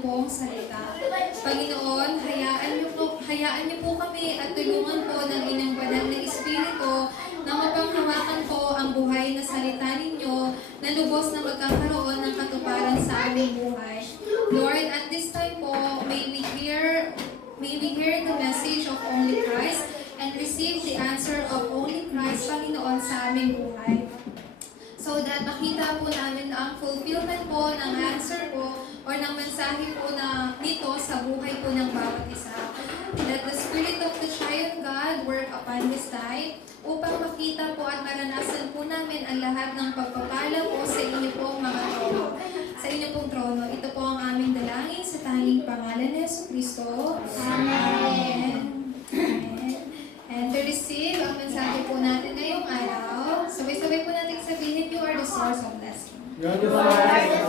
iyong pong salita. Panginoon, hayaan niyo po kami at tulungan po ng inyong banal na Espiritu na mapanghawakan po ang buhay na salita ninyo na lubos na magkakaroon ng katuparan sa aming buhay. Lord, at this time po, may we hear the message of only Christ and receive the answer of only Christ, Panginoon, sa aming buhay. So that makita po namin ang fulfillment po ng answer po or ng mensahe po na nito sa buhay po ng bawat isa. Let the Spirit of the Triune God work upon this time upang makita po at maranasan po namin ang lahat ng pagpapala po sa inyo pong mga trono. Sa inyo pong trono. Ito po ang aming dalangin sa tanging pangalan ni Jesucristo. Amen. Amen. And to receive ang mensahe po natin ngayong araw, sabay-sabay po natin sabihin, you are the source of blessing. You are the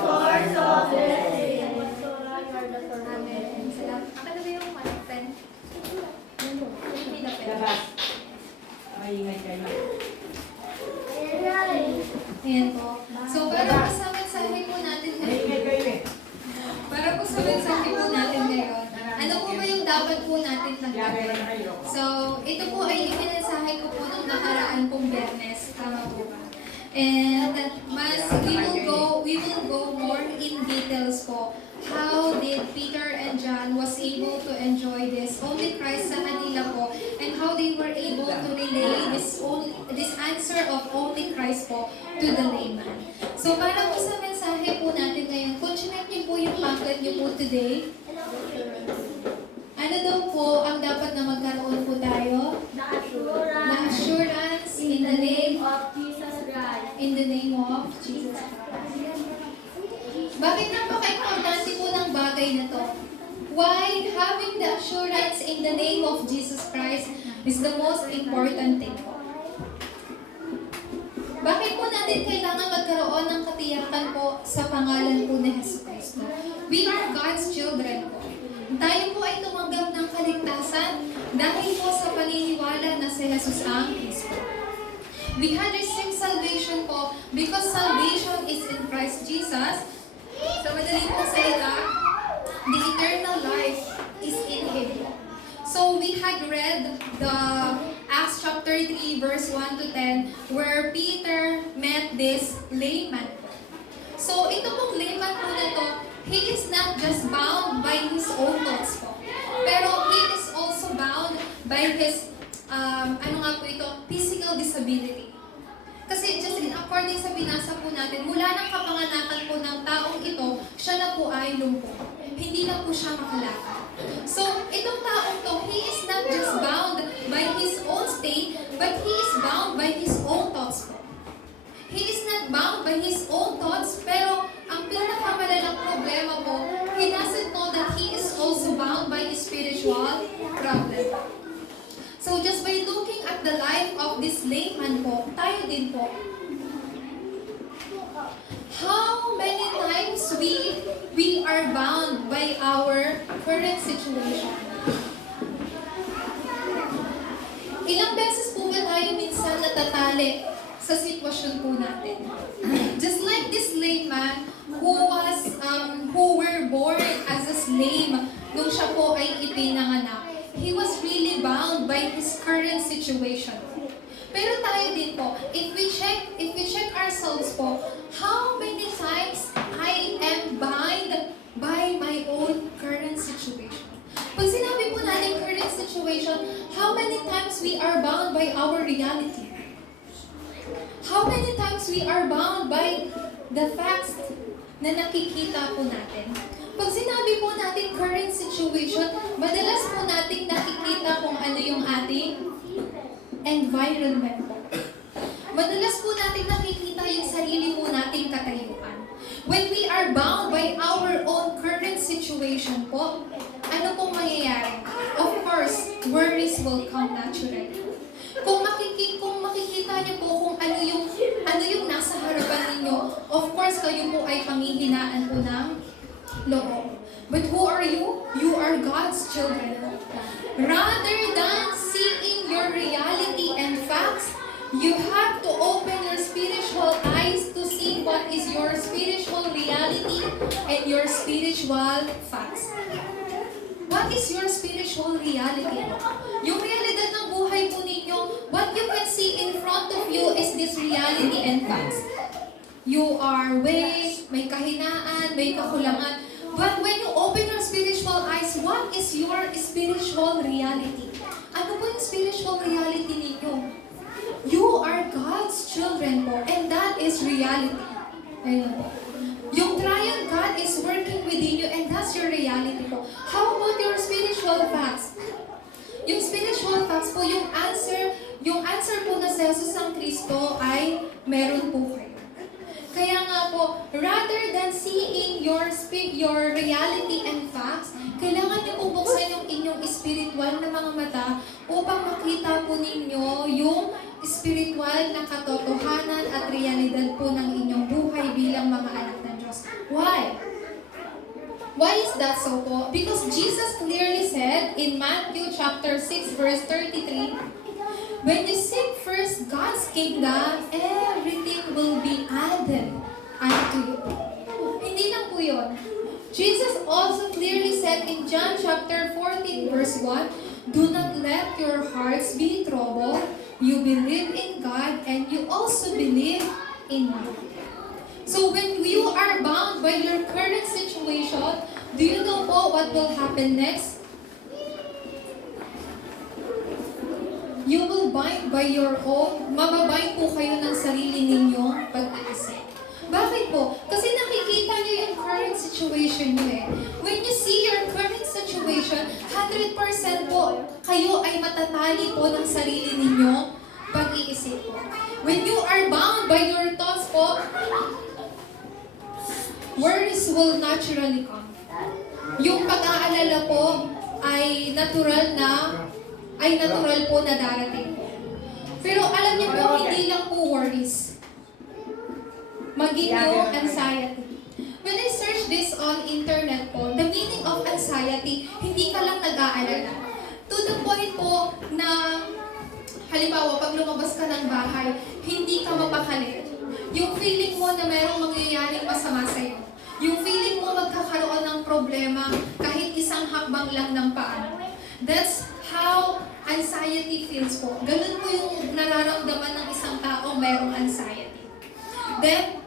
source of blessing. Amen. Salamat. Akin na ba yung pen? Labas. Maingay kayo. Ayan po. So, para po sa mensahe po natin Maingay ngayon, kayo eh. para po sa mensahe po natin ngayon, ano po ba yung dapat po natin Lagay tanggapin? na kayo. So, ito po ay iminensahe ko po nung nakaraan pong Biyernes. Tama po ba? And we will go more in details po. How did Peter and John was able to enjoy this only Christ sa kanila po, and how they were able to relay this answer of only Christ po to the layman. So, para po sa mensahe po natin ngayon, kung chinek niyo po yung pamphlet niyo po today, ano daw po ang dapat na magkaroon po tayo? The assurance in the name of Jesus Christ. In the name of Jesus Christ. Bakit napaka-importante po ng bagay na to? Why having the assurance in the name of Jesus Christ is the most important thing po? Bakit po natin kailangan magkaroon ng katiyakan po sa pangalan po ni Jesus Cristo? We are God's children po. Tayo po ay tumanggap ng kaligtasan dahil po sa paniniwala na si Jesus ang Kristo. We had received salvation po because salvation is in Christ Jesus. Sa madaling pong salita, the eternal life is in Him. So we had read the Acts chapter 3 verse 1 to 10 where Peter met this layman. So ito pong layman po na to, he is not just bound by his own thoughts po. Pero he is also bound by his, physical disability. Kasi just according sa binasa po natin, mula ng kapanganakan po ng taong ito, siya na po ay lumpo. Hindi na po siya makalakad. So, itong taong to, he is not just bound by his own state, but he is bound by his own thoughts po. He is not bound by his own thoughts, pero ang pinakamalalang problema po, he doesn't know that he is also bound by a spiritual problem. So just by looking at the life of this layman po, tayo din po, how many times we are bound by our current situation? Ilang beses po ba tayo minsan natatali sa sitwasyon po natin? Just like this layman who were born as a slave nung siya po ay ipinanganak. He was really bound by his current situation. Pero tayo din po, if we check ourselves po, how many times I am bound by my own current situation? Pag sinabi po natin current situation, how many times we are bound by our reality? How many times we are bound by the facts na nakikita po natin? Pag sinabi po natin current situation, madalas po natin nakikita kung ano yung ating environment po. Madalas po natin nakikita yung sarili po nating katayuan. When we are bound by our own current situation po, ano pong mangyayari? Of course, worries will come naturally. Kung makikita niyo po kung ano yung nasa harapan ninyo, of course, kayo po ay panghihinaan po ng loob. But who are you? You are God's children. Rather than seeing your reality and facts, you have to open your spiritual eyes to see what is your your spiritual reality and your spiritual facts. What is your spiritual reality? Yung realidad ng buhay po ninyo, what you can see in front of you is this reality and facts. You are weak, may kahinaan, may kakulangan. But when you open your spiritual eyes, what is your spiritual reality? Ano po yung spiritual reality ninyo? You are God's children po, and that is reality. Ayun po. Yung triune God is working within you, and that's your reality po. How about your spiritual facts? Yung spiritual facts po, yung answer po na sa Jesus ang Kristo ay meron po kayo. Kaya nga po, rather than seeing your reality and facts, kailangan niyo po buksan yung inyong spiritual na mga mata upang makita po ninyo yung spiritual na katotohanan at realidad po ng inyong buhay bilang mga anak ng Diyos. Why? Why is that so po? Because Jesus clearly said in Matthew chapter 6 verse 33, when you seek first God's kingdom, everything will be added unto you. Hindi lang po yun. Jesus also clearly said in John chapter 14 verse 1, do not let your hearts be troubled. You believe in God and you also believe in me. So when you are bound by your current situation, do you know po what will happen next? You will bind by your own, mababind po kayo ng sarili ninyong pag-iisip. Bakit po? Kasi nakikita niyo yung current situation niyo eh. When you see your current situation, 100% po, kayo ay matatali po ng sarili ninyong pag-iisip po. When you are bound by your thoughts po, worries will naturally come. Yung pag-aalala po ay natural po na darating po. Pero alam niyo po, hindi lang po worries. Maging yung anxiety. When I search this on internet po, the meaning of anxiety, hindi ka lang nag-aalala. To the point po na, halimbawa, pag lumabas ka ng bahay, hindi ka mapakali. Yung feeling mo na merong mangyayaring masama sa'yo. Yung feeling mo magkakaroon ng problema kahit isang hakbang lang ng paa. That's how anxiety feels po. Ganun po yung nararamdaman ng isang tao merong anxiety. Then,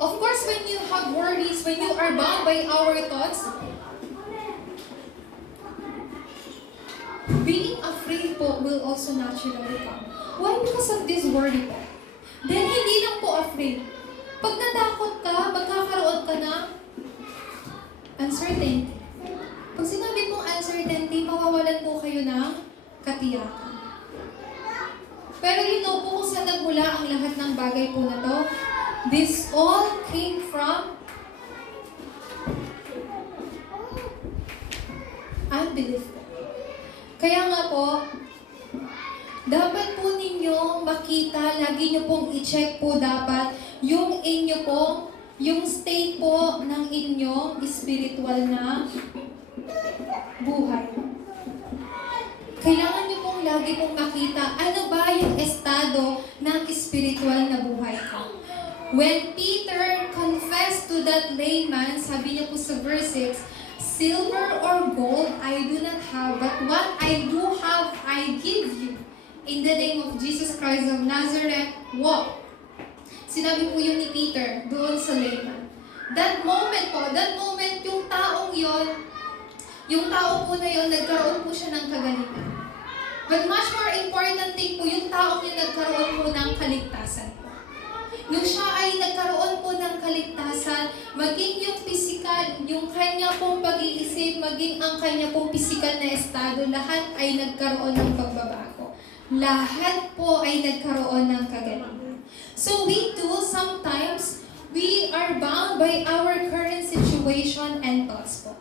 of course, when you have worries, when you are bound by our thoughts, being afraid po will also naturally come. Why? Because of this worry po. Then, hindi lang po afraid. Pag natakot ka, magkakaroon ka ng uncertainty. Pag sinabi pong uncertainty, mawawalan po kayo ng katiyakan. Pero you know po kung saan nagmula ang lahat ng bagay po na to? This all came from unbelief po. Kaya nga po, dapat po ninyo makita, lagi nyo pong i-check po dapat yung inyo pong, yung state po ng inyong spiritual na buhay. Kailangan nyo pong lagi pong makita, ano ba yung estado ng spiritual na buhay ko. When Peter confessed to that layman, sabi niya po sa verse 6, silver or gold I do not have, but what I do have, I give you. In the name of Jesus Christ of Nazareth, walk. Sinabi po yun ni Peter doon sa layman. That moment po, yung taong yon, yung tao po na yon, nagkaroon po siya ng kagalingan. But much more important thing po, yung taong yun nagkaroon po ng kaligtasan po. Nung siya ay nagkaroon po ng kaligtasan, maging yung physical, yung kanya pong pag-iisip, maging ang kanya pong physical na estado, lahat ay nagkaroon ng pagbabago. Lahat po ay nagkaroon ng kagalingan. So we too, sometimes, we are bound by our current situation and thoughts po.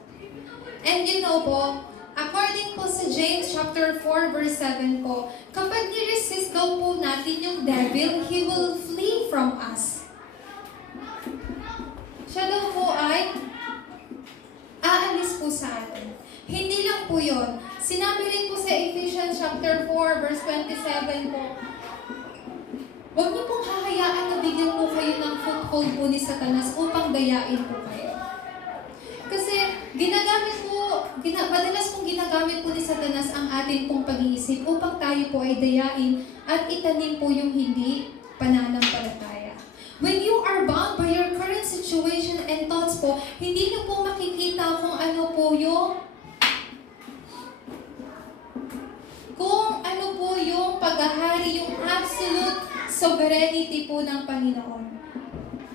And you know po, according po sa James chapter 4 verse 7 po, kapag ni-resist daw po natin yung devil, he will flee from us. Siya daw po ay aalis po sa atin. Hindi lang po yun. Sinabi rin po sa Ephesians chapter 4 verse 27 po, Huwag niyo pong hahayaan na bigyan po kayo ng foothold po ni Satanas upang dayain po kayo. Kasi madalas pong ginagamit po ni Satanas ang ating pong pag-iisip upang tayo po ay dayain at itanim po yung hindi pananampalataya. When you are bound by your current situation and thoughts po, hindi niyo po makikita kung ano po yung paghahari, yung absolute sovereignty po ng Panginoon.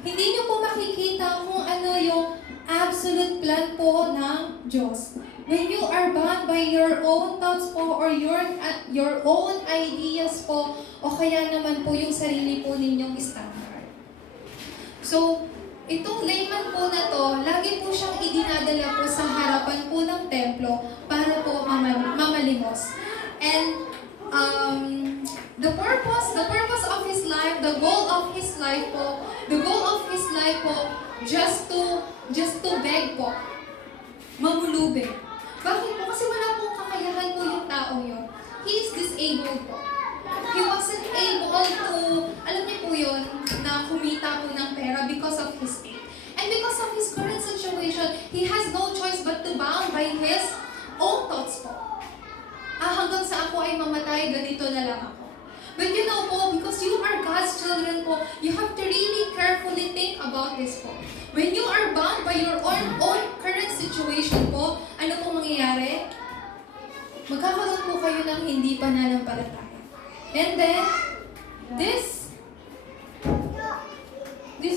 Hindi niyo po makikita kung ano yung absolute plan po ng Diyos. When you are bound by your own thoughts po or your own ideas po o kaya naman po yung sarili po ninyong standard. So, itong layman po na to, lagi po siyang idinadala po sa harapan po ng templo para po mamalimos. And the purpose of his life, the goal of his life po, just to beg po, mamulubig. Bakit po? Kasi wala pong kakayahan po yung tao yun. He is disabled po. He wasn't able to, alam niyo po yun, na kumita po ng pera because of his age. And because of his current situation, he has no choice but to bound by his own thoughts po. Hanggang sa ako ay mamatay, ganito na lang ako. But you know po, because you are God's children po, you have to really carefully think about this po. When you are bound by your own current situation po, ano po mangyayari? Magkakaroon po kayo ng hindi pananampalataya. And then, this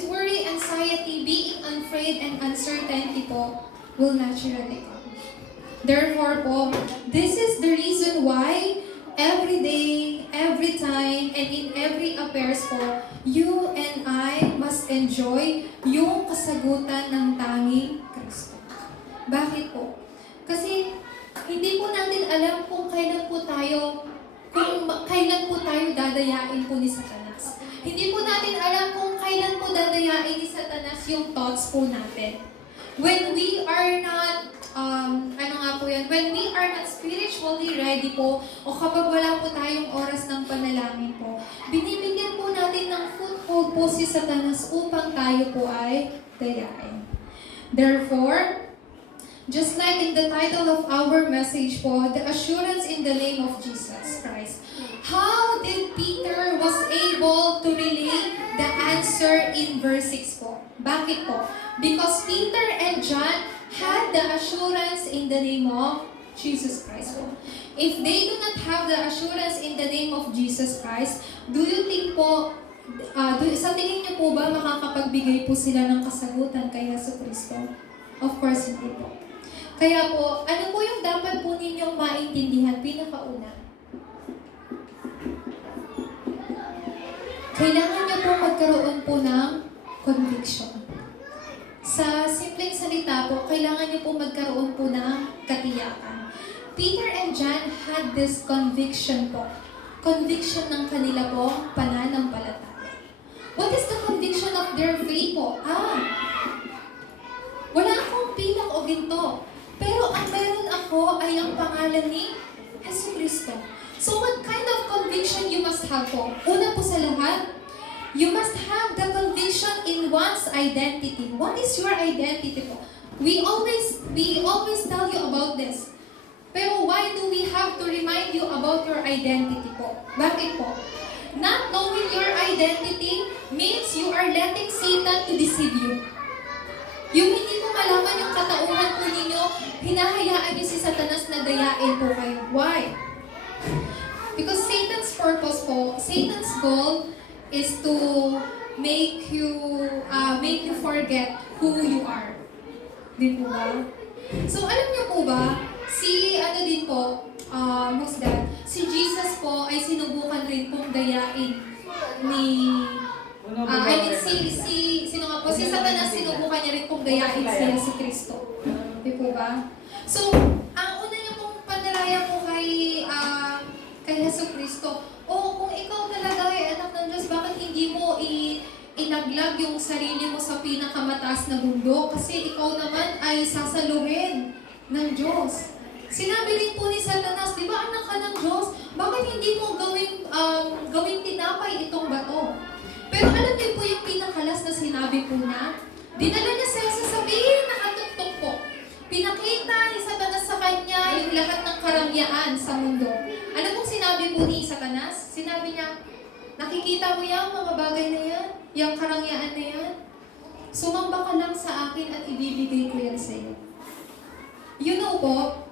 worry, anxiety, being afraid, and uncertainty po will naturally come. Therefore po, this is the reason why every day, every time, and in every affairs po, you and I must enjoy yung kasagutan ng tanging Kristo. Bakit po? Kasi hindi po natin alam kung kailan po tayo dadayain po ni Satanas. Hindi po natin alam kung kailan po dadayain ni Satanas yung thoughts po natin. When we are not when we are not spiritually ready po, o kapag wala po tayong oras ng panalangin po, binibigyan po natin ng foothold po si Satanas upang tayo po ay dayain. Therefore, just like in the title of our message po, the assurance in the name of Jesus Christ. How did Peter was able to relay the answer in verse 6 po? Bakit po? Because Peter and John had the assurance in the name of Jesus Christ po. If they do not have the assurance in the name of Jesus Christ, do you think po, sa tingin niyo po ba makakapagbigay po sila ng kasagutan kay Jesucristo? Of course, hindi po. Kaya po, ano po yung dapat po ninyong maintindihan? Pinakauna, kailangan niyo po magkaroon po ng conviction. Sa simpleng salita po, kailangan niyo po magkaroon po ng katiyakan. Peter and John had this conviction po. Conviction ng kanila po pananampalataya. What is the conviction of their faith po? Wala akong pilak o ginto. Pero ang meron ako ay ang pangalan ni Jesucristo. So what kind of conviction you must have po? Una po sa lahat, you must have the conviction in one's identity. What is your identity po? We always tell you about this. Pero why do we have to remind you about your identity po? Bakit po? Not knowing your identity means you are letting Satan to deceive you. Yung hindi mo malaman yung katauhan po ninyo, hinahayaan niyo si Satanas na dayain po kayo. Why? Because Satan's purpose po, Satan's goal is to make you forget who you are. Di po ba? So, alam niyo po ba, si Jesus po ay sinubukan rin pong dayain si Satanas sinubukan niya rin pong dayain si Jesucristo. Di po ba? So, ang una niya pong panalaya po kay Jesucristo, kung ikaw talaga ay anak ng Diyos, bakit hindi mo inaglag yung sarili mo sa pinakamataas na bundok? Kasi ikaw naman ay sasaluhin ng Diyos. Sinabi rin po ni Satanas, di ba anak ka ng Diyos? Bakit hindi mo gawing tinapay itong bato? Pero alam niyo po yung pinakalas na sinabi po na, dinala niya sa sasabihin na katuktok po. Pinakita ni Satanas sa kanya yung lahat ng karangyaan sa mundo. Ano pong sinabi po ni Satanas? Sinabi niya, nakikita mo yan, mga bagay na yan, yung karangyaan na yan. Sumamba ka lang sa akin at ibibigay ko yan sa iyo. You know po,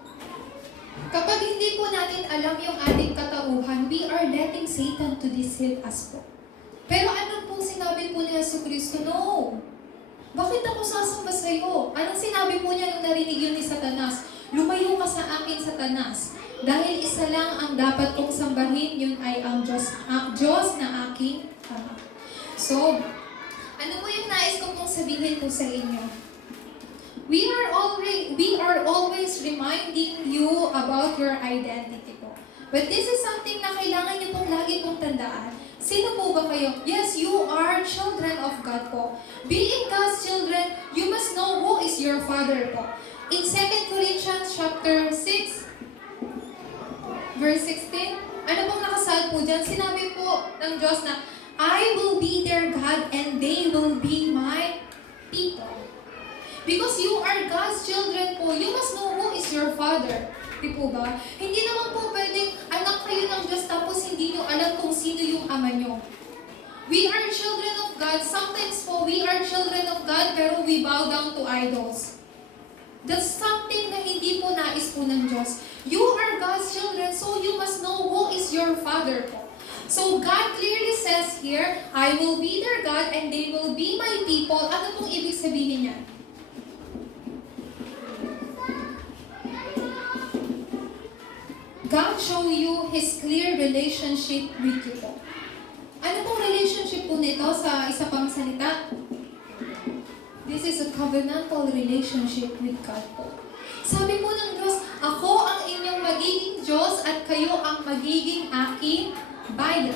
kapag hindi po natin alam yung ating katauhan, we are letting Satan to deceive us po. Pero ano pong sinabi po ni Jesucristo? No! Bakit ako sasamba sa iyo? Anong sinabi po niya nung narinig yun ni Satanas? Lumayo ka sa akin, Satanas. Dahil isa lang ang dapat kong sambahin, yun ay ang Diyos na aking Ama. So, ano po yung nais ko pong sabihin po sa inyo? We are always reminding you about your identity po. But this is something na kailangan niyo pong lagi pong tandaan. Sino po ba kayo? Yes, you are children of God po. Being God's children, you must know who is your Father po. In 2 Corinthians chapter 6, verse 16, ano pong nakasaad po dyan? Sinabi po ng Diyos na, I will be their God and they will be my people. Because you are God's children po, you must know who is your Father. Di po ba? Hindi naman po pwedeng anak kayo ng Diyos tapos hindi nyo alam kung sino yung ama nyo. We are children of God. Sometimes po, we are children of God pero we bow down to idols. That's something na hindi po nais po ng Diyos. You are God's children, so you must know who is your Father po. So God clearly says here, I will be their God and they will be my people. Ano pong ibig sabihin niya? God show you His clear relationship with you po. Ano pong relationship po nito sa isa pang salita? This is a covenantal relationship with God po. Sabi po ng Diyos, ako ang inyong magiging Diyos at kayo ang magiging aking bayan.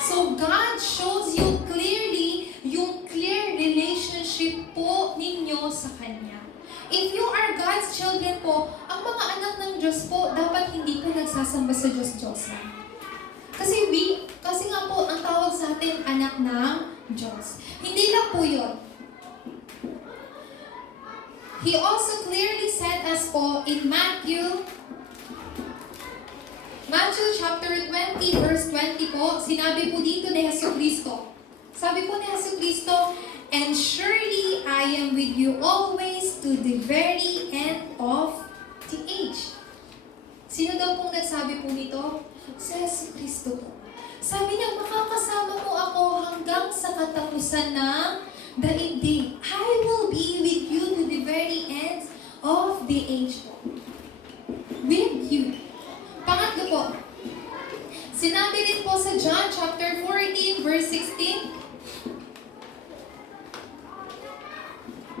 So God shows you clearly yung clear relationship po ninyo sa Kanya. If you are God's children po, ang mga anak ng Diyos po, dapat hindi po nagsasamba sa Diyos-Diyos lang. Kasi nga po, ang tawag sa atin, anak ng Diyos. Hindi lang po yun. He also clearly said us po in Matthew chapter 20, verse 20 po, sinabi po dito ni Jesucristo. Sabi po ni Jesucristo, and surely I am with you always to the very end of the age. Sino daw pong nagsabi po nito? Si Jesucristo po. Sabi niya, makakasama mo ako hanggang sa katapusan ng daigdig. I will be with you to the very end of the age po. With you. Pangatlo po, sinabi rin po sa John chapter 14, verse 16,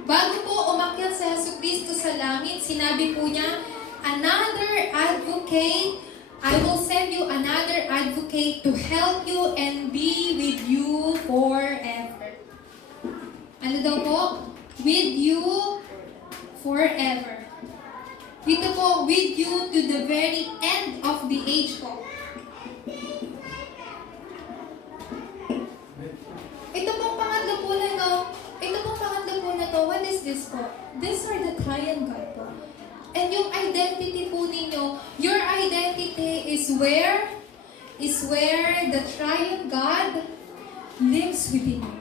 bago po umakyat sa Jesucristo sa langit, sinabi po niya, another advocate, I will send you another advocate to help you and be with you forever. Ano daw po? With you forever. Dito po, with you to the very end of the age po. Ito pong pangatlo po na ito. Ito pong pangatlo po na to. What is this po? These are the triune God po. And yung identity po ninyo, your identity is where the triune God lives within you.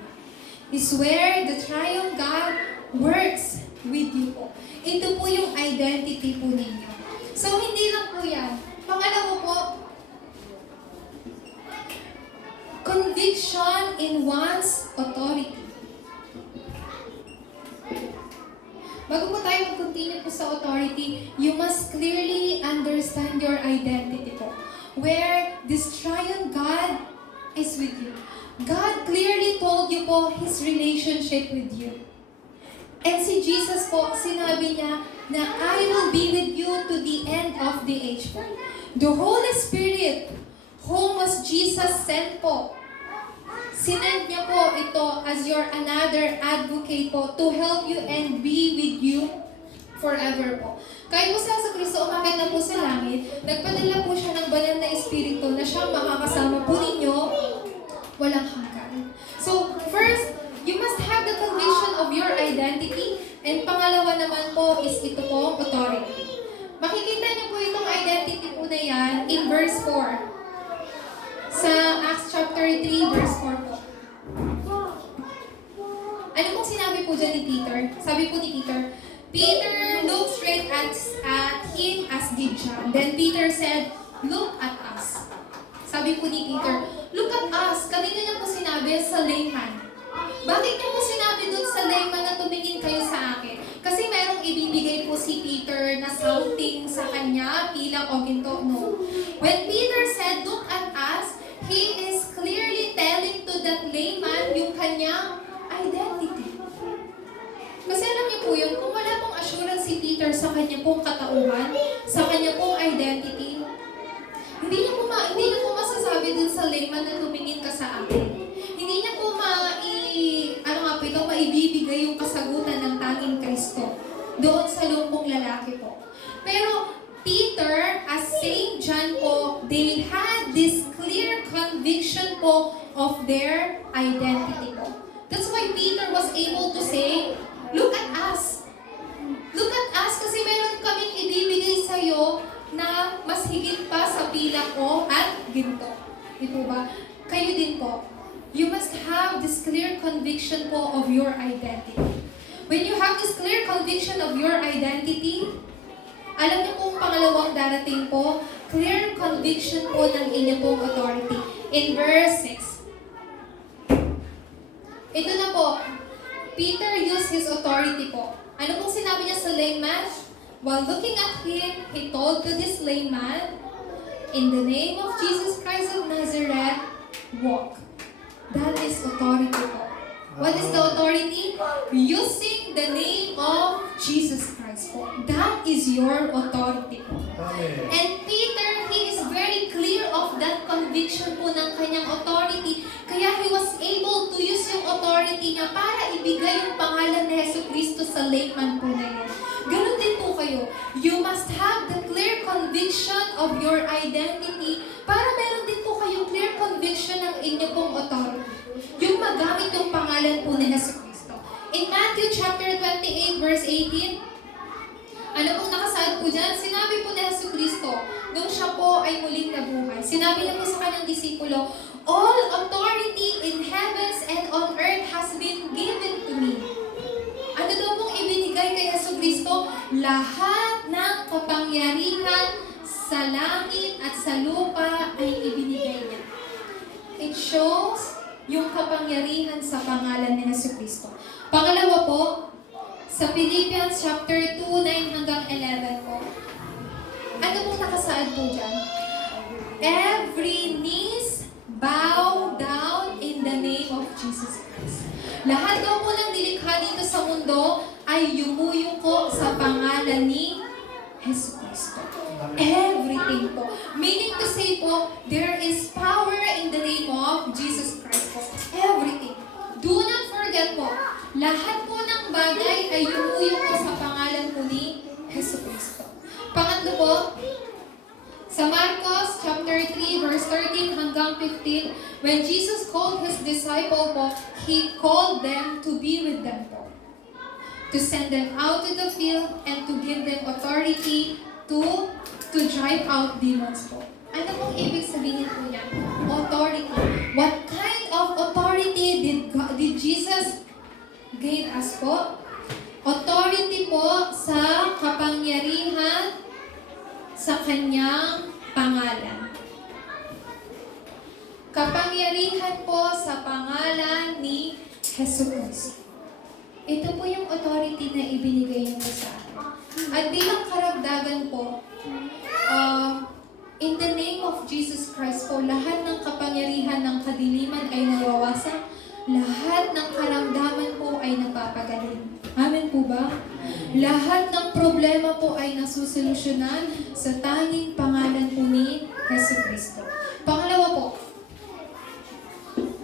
Is where the triune God works with you po. Ito po yung identity po ninyo. So, hindi lang po yan. Pangalawa po, conviction in one's authority. Bago po tayo mag-continue po sa authority, you must clearly understand your identity po. Where this triune God is with you. God clearly told you po His relationship with you. And si Jesus po, sinabi niya na I will be with you to the end of the age po. The Holy Spirit, whom was Jesus sent po, sinend niya po ito as your another advocate po to help you and be with you forever po. Kahit po sa Kristo sa umakit na po sa langit, nagpadala po siya ng banal na espiritu na siyang makakasama po ninyo walang hanggan. So, first, you must have the conviction of your identity. And pangalawa naman po is ito po, authority. Makikita niyo po itong identity po na yan in verse 4. Sa Acts chapter 3, verse 4 po. Ano pong sinabi po dyan ni Peter? Sabi po ni Peter, Peter looked straight at him as did John. Then Peter said, look at us. Sabi po ni Peter, look at us. Kanina niya po sinabi sa layman. Bakit niya po sinabi dun sa layman na tumingin kayo sa akin? Kasi merong ibibigay po si Peter na something sa kanya, bilang o ginto. No. When Peter said, look at us, he is clearly telling to that layman yung kanyang identity. Kasi alam niyo po yun, kung wala pong assurance si Peter sa kanya pong katauhan, sa kanya pong identity, hindi niya po masasabi dun sa layman na tumingin ka sa akin. Hindi niya po maibibigay yung kasagutan ng tanging Kristo doon sa lumpong lalaki po. Pero Peter, as Saint John po, they had this clear conviction po of their identity po. That's why Peter was able to say, look at us. Look at us kasi meron kaming ibibigay sa'yo na mas higit pa sa pila ko at ginto. Di po ba? Kayo din po. You must have this clear conviction po of your identity. When you have this clear conviction of your identity, alam niyo pong pangalawang darating po, clear conviction po ng inyong pong authority. In verse 6. Ito na po, Peter used his authority po. Ano pong sinabi niya sa layman? While looking at him, he told to this layman, in the name of Jesus Christ of Nazareth, walk. That is authority po. What is the authority? Using the name of Jesus Christ po. That is your authority po. And Peter, he is very clear of that conviction po ng kanyang authority. Kaya he was able to use yung authority niya para ibigay yung pangalan ni Jesucristo sa layman po na yun. Ganun din po kayo. You must have the clear conviction of your identity para meron din po kayong clear conviction ng inyo pong authority. Yung magamit yung pangalan po ni Jesucristo. In Matthew chapter 28 verse 18, ano pong nakasaad po dyan? Sinabi po ni Jesucristo, nung siya po ay muling nabuhay. Sinabi niya po sa kanyang disipulo, all authority in heavens and on earth has been given to me. Ano daw pong ibinigay kay Jesucristo? Lahat ng kapangyarihan sa langit at sa lupa ay ibinigay niya. It shows yung kapangyarihan sa pangalan ni Jesucristo. Pangalawa po, sa Philippians chapter 2, 9 hanggang 11 po. Ano pong nakasaad po dyan? Every knees bow down in the name of Jesus Christ. Lahat daw po ng nilikha dito sa mundo ay yumuyuko sa pangalan ni Jesucristo. Everything po. Meaning to say po, there is power in the name of Jesus Christ po. Everything. Do not forget po, lahat po ng bagay ay yumuyuko sa pangalan po ni Jesucristo. Pangatlo po, sa Marcos chapter 3 verse 13 hanggang 15, when Jesus called his disciple po, he called them to be with them po. To send them out to the field and to give them authority to drive out demons po. Ano pong ibig sabihin po yan? Authority. What kind of authority did Jesus gave us po? Authority po sa kapangyarihan sa kanyang pangalan. Kapangyarihan po sa pangalan ni Jesucristo. Ito po yung authority na ibinigay niyo sa akin. At bilang karagdagan po, in the name of Jesus Christ po, lahat ng kapangyarihan ng kadiliman ay nawawasak. Lahat ng karamdaman po ay napapagaling. Amen po ba? Lahat ng problema po ay nasusolusyonan sa tanging pangalan po ni Jesucristo. Pangalawa po.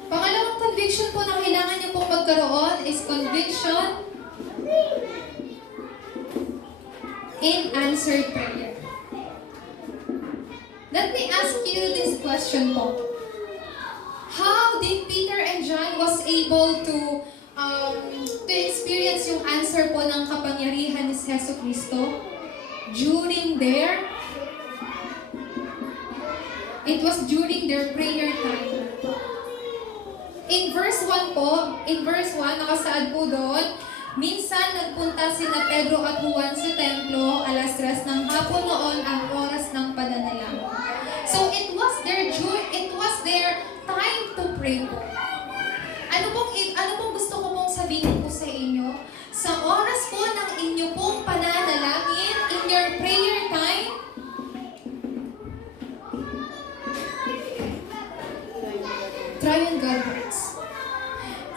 Pangalawang conviction po na kailangan niyo pong magkaroon is conviction in answered prayer. Let me ask you this question po. How did Peter and John was able to experience yung answer po ng kapangyarihan ni Jesu Cristo? It was during their prayer time. In verse 1 po, nakasaad po doon, minsan nagpunta sina Pedro at Juan sa templo, alas 3 ng hapon noon ang oras ng pananalangin. So it was their time to pray po. Ano pong gusto ko pong sabihin po sa inyo? Sa oras po ng inyo pong pananalangin, in your prayer time, try and God works.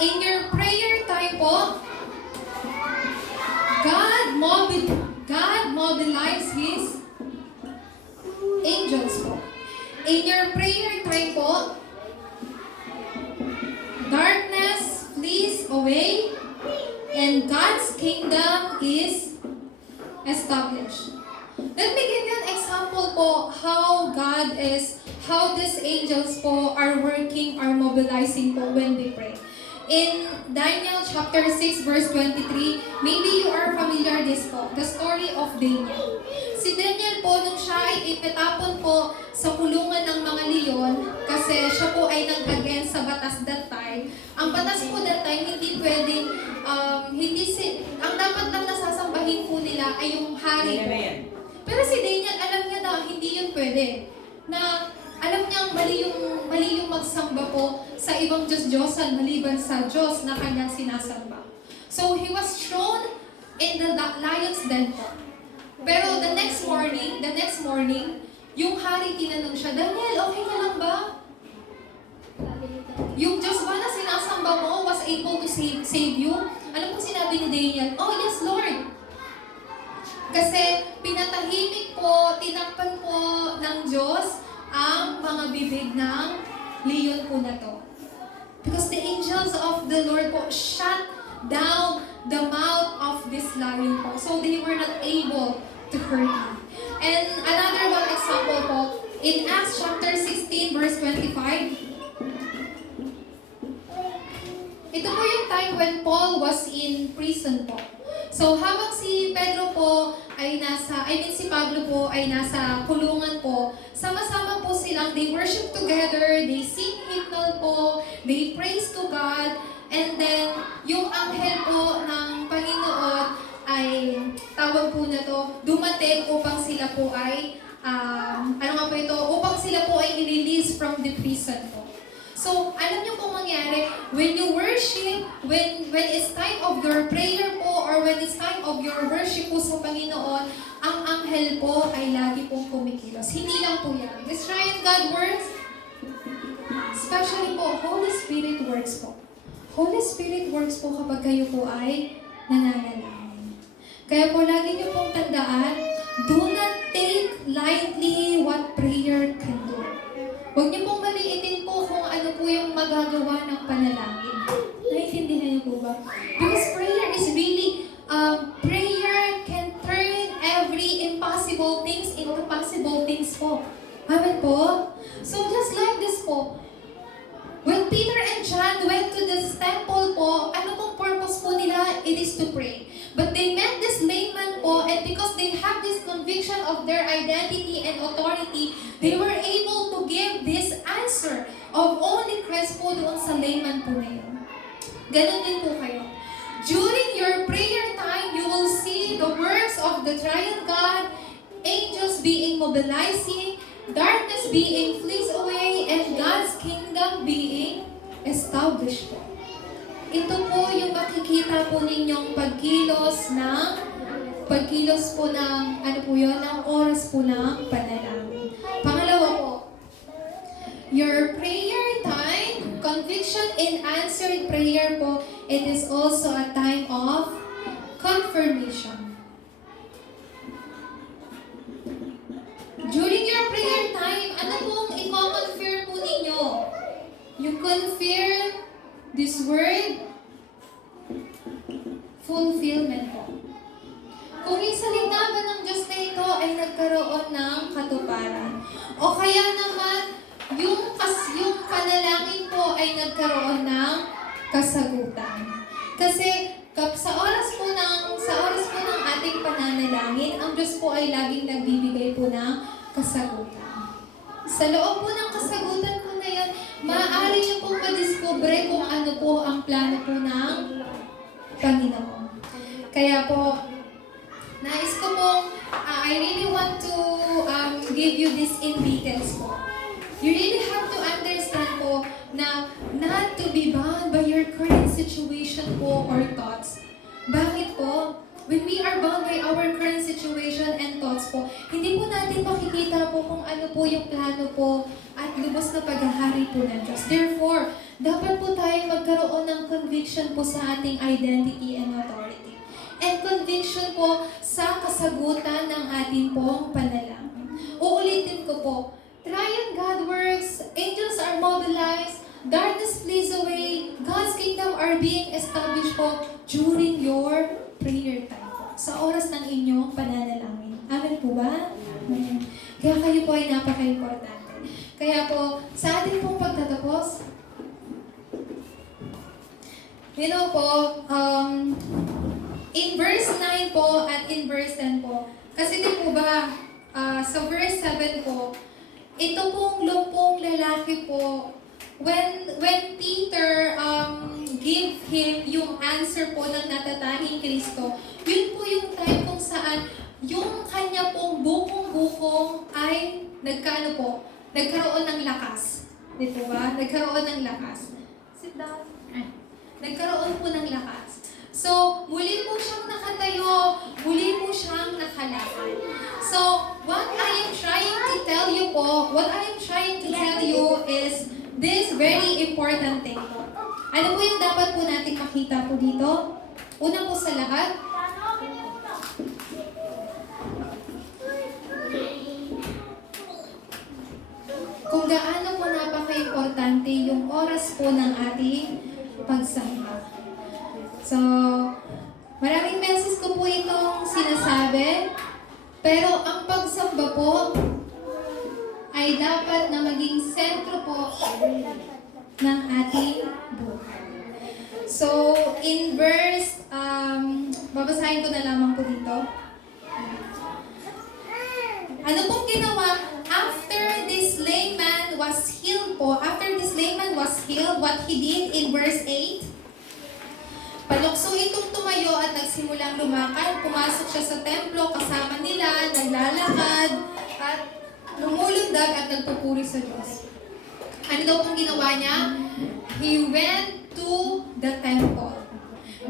In your prayer time po, God mobilized His angels po. In your prayer time po, darkness flees away and God's kingdom is established. Let me give you an example po how these angels po are working, are mobilizing po when they pray. In Daniel chapter 6 verse 23, maybe you are familiar this po, the story of Daniel. Si Daniel po, nung siya ay ipinatapon po sa kulungan ng mga leon, kasi siya po ay nag-against sa batas that time. Ang batas po that time, hindi pwedeng, ang dapat lang nasasambahin po nila ay yung hari po. Pero si Daniel, alam niya na hindi yun pwede. Na alam niyang mali yung magsamba po sa ibang Diyos-Diyosan maliban sa Diyos na kanyang sinasamba. So he was thrown in the lion's den po. Pero the next morning, yung hari tinanong siya, Daniel, okay ka lang ba? Yung Diyos ba na sinasamba mo was able to save you? Ano pong sinabi ni Daniel? Oh, yes, Lord. Kasi pinatahimik po, tinakpan po ng Diyos ang mga bibig ng leon po na to. Because the angels of the Lord po shut down the mouth of this lion po. So they were not able to hurt him. And another one example po, in Acts chapter 16 verse 25, ito po yung time when Paul was in prison po. So habang si Pedro po ay si Pablo po ay nasa kulungan po, sama-sama po silang, they worship together, they sing hymnal po, they praise to God, and then yung anghel po ng Panginoon ay tawag po na to, dumating upang sila po ay, upang sila po ay i-release from the prison po. So, alam niyo kung mangyari, when you worship, when it's time of your prayer po, or when it's time of your worship po sa Panginoon, ang anghel po ay lagi pong kumikilos. Hindi lang po yan. Let's try and God works. Especially po, Holy Spirit works po. Holy Spirit works po kapag kayo po ay nananalangin. Kaya po, lagi niyo pong tandaan, do not take lightly what prayer can do. Huwag niyo pong maliitin po kung ano po yung magagawa ng panalangin. Naiintindihan niyo po ba? Because prayer is really, prayer can turn every impossible things into possible things po. Amen po? So just like this po, when Peter and John went to this temple po, ano pong purpose po nila? It is to pray. But they met this layman po, and because they have this conviction of their identity and authority, they were able to give this answer of only Christ po doon sa layman po na yun. Ganon din po kayo. During your prayer time, you will see the works of the triune God, angels being mobilizing, darkness being flees away, and God's kingdom being established po. Ito po yung makikita po ninyong pagkilos po ng, ng oras po ng panalangin. Pangalawa po, your prayer time, conviction in answered prayer po, it is also a time of confirmation. During your prayer time, ano pong i-confirm po ninyo? You confirm this word, fulfillment po. Kung yung salita ba ng Diyos na ito ay ay nagkaroon ng katuparan. O kaya naman, yung panalangin po ay nagkaroon ng kasagutan. Kasi sa oras po ng ating pananalangin, ang Diyos po ay laging nagbibigay po ng kasagutan. Sa loob po ng kasagutan po na yan, maaari niyo pong madiskubre kung ano po ang plano po ng Panginoon. Kaya po, nais ko pong, I really want to give you this in details po. You really have to understand po na not to be bound by your current situation po or thoughts. Bakit po? When we are bound by our current situation and thoughts po, hindi po natin makikita po kung ano po yung plano po at lubos na paghahari po ng Diyos. Therefore, dapat po tayo magkaroon ng conviction po sa ating identity and authority. And conviction po sa kasagutan ng ating pong panalangin. Uulitin ko po, triune God works, angels are mobilized, darkness flees away, God's kingdom are being established po during your prayer time po. Sa oras ng inyong pananalangin. Amen po ba? Amen. Kaya kayo po ay napaka-importante. Kaya po, sa ating pong pagtatapos, you know po, in verse 9 po at in verse 10 po, kasi di po ba, sa verse 7 po, ito pong lumpong lalaki po, when Peter give him yung answer po ng natatanging Kristo, yun po yung time kung saan yung kanya pong bukong-bukong ay nagkaroon ng lakas. Di po ba? Nagkaroon ng lakas. Sit down. Nagkaroon po ng lakas. So, muli po siyang nakatayo, muli po siyang nakalakad. So, what I am trying to tell you is this very important thing po. Ano po yung dapat po natin makita po dito? Una po sa lahat, kung gaano po napaka-importante yung oras po ng ating pagsamba. So, maraming beses ko po itong sinasabi, pero ang pagsamba po ay dapat na maging sentro po ng ating buhay. So, in verse, babasahin ko na lamang po dito. Ano pong ginawa? After this lame man was healed po, what he did in verse 8, palukso itong tumayo at nagsimulang lumakad. Pumasok siya sa templo, kasama nila, naglalakad, at lumulundag at nagpupuri sa Diyos. Ano daw pong ginawa niya? He went to the temple.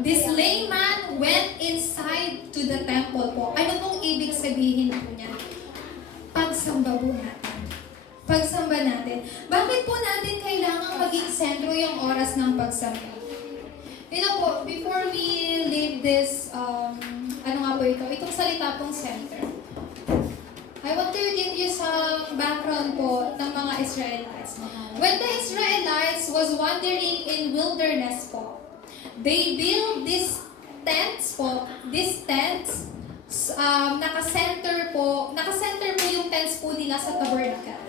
This lame man went inside to the temple po. Ano pong ibig sabihin po niya? Pagsamba po natin. Pagsamba natin. Bakit po natin kailangang maging sentro yung oras ng pagsamba? You know po, before we leave this, ano nga po ito? Itong salita pong center. I want to give you some background po ng mga Israelites. When the Israelites was wandering in wilderness po, they built these tents po, naka-center po yung tents po nila sa tabernacle.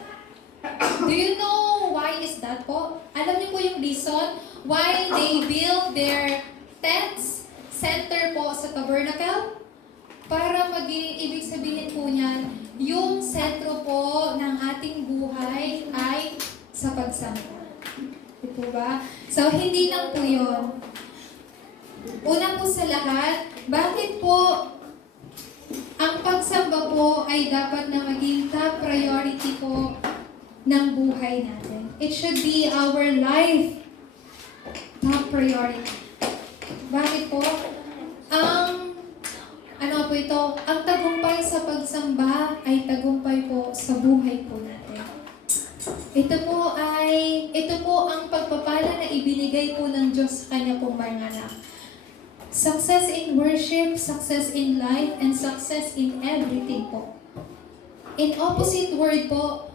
Do you know why is that po? Alam niyo po yung reason why they build their tents center po sa tabernacle? Para maging ibig sabihin po niyan, yung sentro po ng ating buhay ay sa pagsamba. Di po ba? So, hindi lang po yun. Una po sa lahat, bakit po ang pagsamba po ay dapat na maging top priority po ng buhay natin? It should be our life top priority. Bakit po? Ano po ito? Ang tagumpay sa pagsamba ay tagumpay po sa buhay po natin. Ito po ang pagpapala na ibinigay po ng Diyos sa kanya pong mga anak. Success in worship, success in life, and success in everything po. In opposite word po,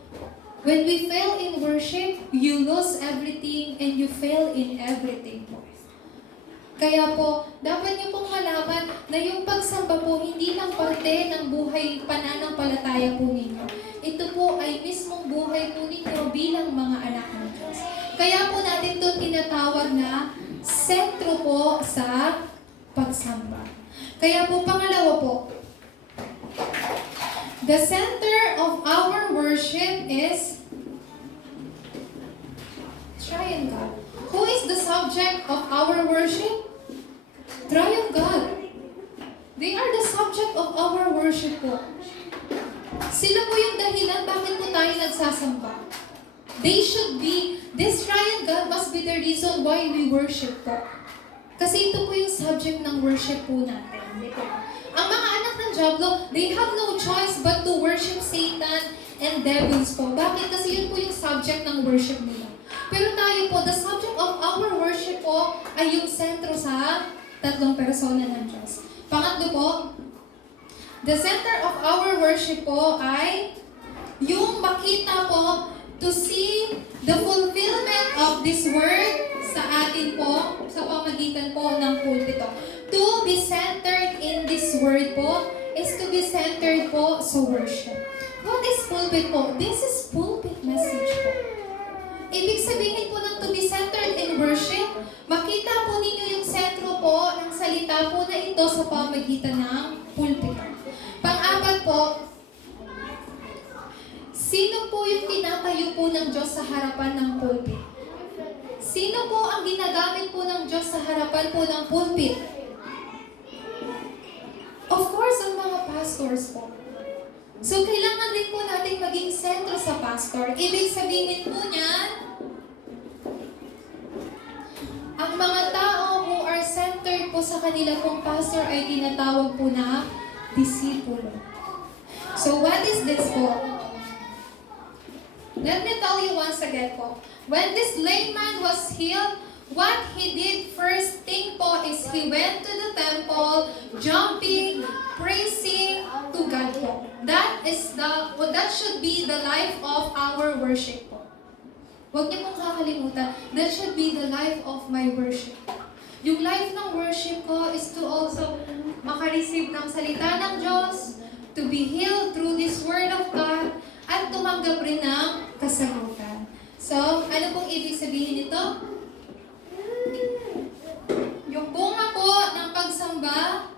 when we fail in worship, you lose everything and you fail in everything po. Kaya po, dapat niyo pong malaman na yung pagsamba po hindi lang parte ng buhay pananampalataya po ninyo. Ito po ay mismong buhay po ninyo bilang mga anak ng Diyos. Kaya po natin ito tinatawag na sentro po sa pagsamba. Kaya po, pangalawa po, the center of our worship is triangle. Who is the subject of our worship? Triangle. They are the subject of our worship po. Sila po yung dahilan bakit po tayo nagsasamba. They should be, this triangle must be the reason why we worship po. Kasi ito po yung subject ng worship po natin. Ang mga anak ng Diablo, they have no choice but to worship Satan and devils po. Bakit? Kasi yun po yung subject ng worship nila. Pero tayo po, the subject of our worship po ay yung sentro sa tatlong persona ng Diyos. Pangatlo po, the center of our worship po ay yung makita po to see the fulfillment of this word sa atin po, sa pamagitan po ng pulpito. To be centered in this word po is to be centered po sa worship. What is pulpit po? This is pulpit message po. Ibig sabihin po ng to be centered in worship, makita po ninyo yung sentro po ng salita po na ito sa pamagitan ng pulpito. Pang-apat po, sino po yung tinatayo po ng Diyos sa harapan ng pulpit? Sino po ang ginagamit po ng Diyos sa harapan po ng pulpit? Of course, ang mga pastors po. So, kailangan din po natin maging sentro sa pastor. Ibig sabihin po niyan, ang mga tao who are centered po sa kanila pong pastor ay tinatawag po na disipulo. So, what is this po? Let me tell you once again po. When this lame man was healed, what he did first thing po is he went to the temple, jumping, praising to God po. That should be the life of our worship po. Huwag niyo pong kakalimutan, that should be the life of my worship. Yung life ng worship ko is to also makareceive ng salita ng Diyos, to be healed through this Word of God, at tumanggap rin ng kasagutan. So, ano pong ibig sabihin nito? Yung bunga po ng pagsamba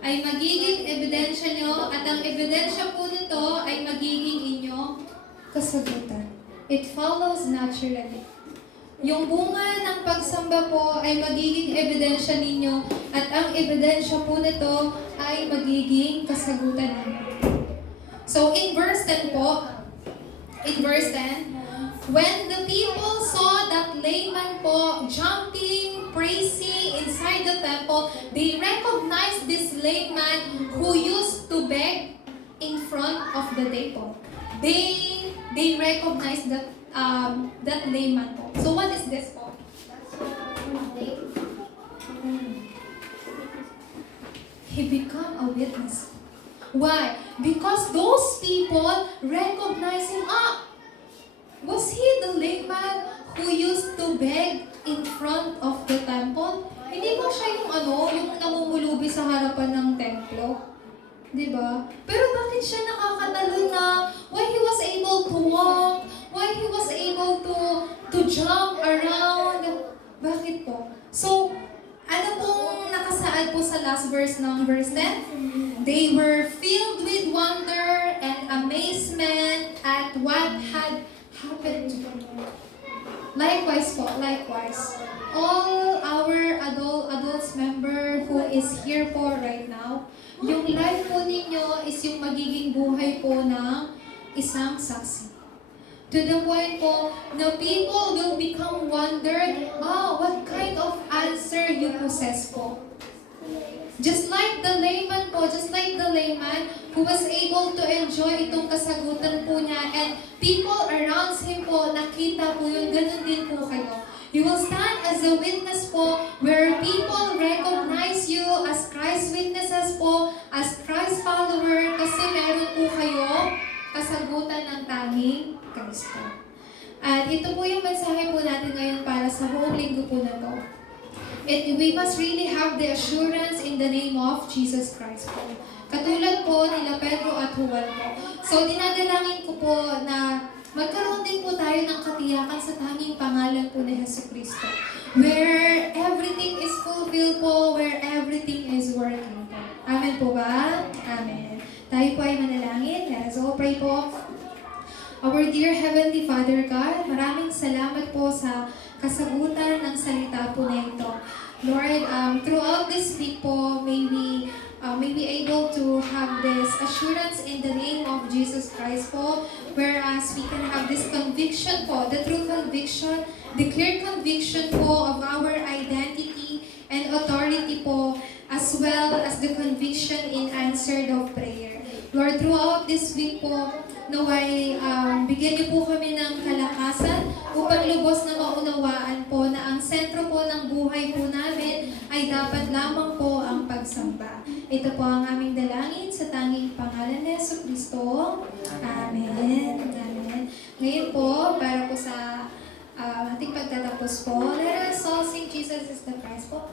ay magiging ebidensya nyo at ang ebidensya po nito ay magiging inyong kasagutan. It follows naturally. Yung bunga ng pagsamba po ay magiging ebidensya ninyo at ang ebidensya po nito ay magiging kasagutan ninyo. So in verse 10 po, when the people saw that layman po jumping, praising inside the temple, they recognized this layman who used to beg in front of the temple. They recognized that layman po. So what is this po? He became a witness. Why? Because those people recognize him. Was he the lame man who used to beg in front of the temple? Hindi ba siya yung namumulubi sa harapan ng templo? Diba? Pero bakit siya nakakatalo na why he was able to walk, why he was able to jump around? Bakit po? So, ano pong nakasaad po sa last verse ng verse 10? They were filled with wonder and amazement at what had happened to them. Likewise po, all our adults member who is here po right now, yung life po ninyo is yung magiging buhay po ng isang saksi. To the point po, na people will become wondered, what kind of answer you possess po. Just like the layman who was able to enjoy itong kasagutan po niya and people around him po, nakita po yun, ganun din po kayo. You will stand as a witness po where people recognize you as Christ witnesses po, as Christ follower, kasi meron po kayo kasagutan ng tanging Kristo. At ito po yung mensahe po natin ngayon para sa buong linggo po na to. We must really have the assurance in the name of Jesus Christ po. Katulad po nila Pedro at Juan po. So dinadalangin ko po na magkaroon din po tayo ng katiyakan sa tanging pangalan po ni Hesus Kristo. Where everything is fulfilled po, where everything is working po. Amen po ba? Amen. Tayo po ay manalangin. Let us all pray po. Our dear Heavenly Father God, maraming salamat po sa kasagutan ng salita po na ito. Lord, throughout this week po, may we able to have this assurance in the name of Jesus Christ po, whereas we can have this conviction po, the true conviction, the clear conviction po of our identity and authority po, as well as the conviction in answered of prayer. Lord, throughout this week po, naway bigyan niyo po kami ng kalakasan upang lubos na maunawaan po na ang sentro po ng buhay po namin ay dapat lamang po ang pagsamba. Ito po ang aming dalangin sa tanging pangalan ni Hesus Kristo. Amen. Amen. Ngayon po, para po sa ating pagtatapos po, let us all sing Jesus is the Christ po.